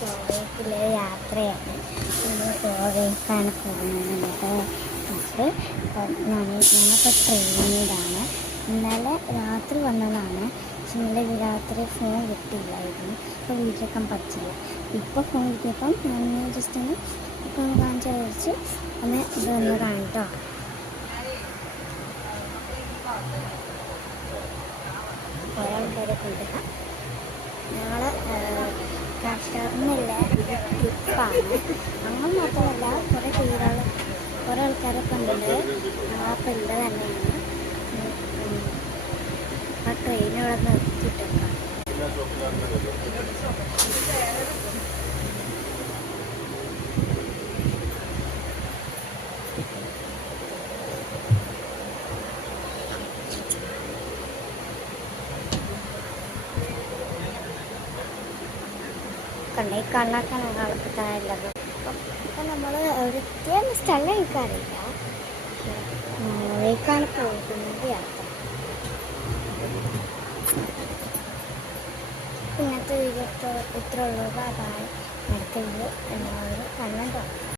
ഗോവയിലെ യാത്രയാണ്. നമ്മൾ ഗോവയിലേക്കാണ് പോകുന്നത്. ഞങ്ങൾക്ക് ട്രെയിനിലാണ്. ഇന്നലെ രാത്രി വന്നതാണ്. പക്ഷെ ഇന്നലെ രാത്രി ഫോൺ കിട്ടിയില്ലായിരുന്നു. അപ്പോൾ വീട്ടിലേക്കാൻ പറ്റില്ല. ഇപ്പോൾ ഫോൺ കിട്ടിയപ്പം ഞാൻ ജസ്റ്റ് ഒന്ന് ഇപ്പം ഒന്ന് കാണിച്ചു വിചാരിച്ച് ഒന്ന് ഇത് വന്നതാണ് കേട്ടോ. ഒരാൾക്കാരെ കൊണ്ടുവരാം. ഞങ്ങൾ കഷ്ടമെന്നല്ല ട്രിപ്പാണ്. അങ്ങനെ മാത്രമല്ല കുറേ ആൾക്കാരൊക്കെ ഉണ്ട്. ഞങ്ങളപ്പോൾ ഇവിടെ തന്നെയാണ്. ആ ട്രെയിൻ ഇവിടെ നിർത്തിയിട്ടേക്കാം. കണ്ടേ കണ്ണാക്കാൻ ആൾക്കാരുള്ളത്. അപ്പം നമ്മൾ ഒരിക്കലും സ്ഥലം എനിക്കറിയില്ല. ഗോവയിലേക്കാണ് പോകുന്നത് യാത്ര. ഇന്നത്തെ വീഡിയോ ഇത്ര ഉള്ളൂ. ബൈ. അടുത്ത വീഡിയോ എല്ലാവരും കണ്ടോ.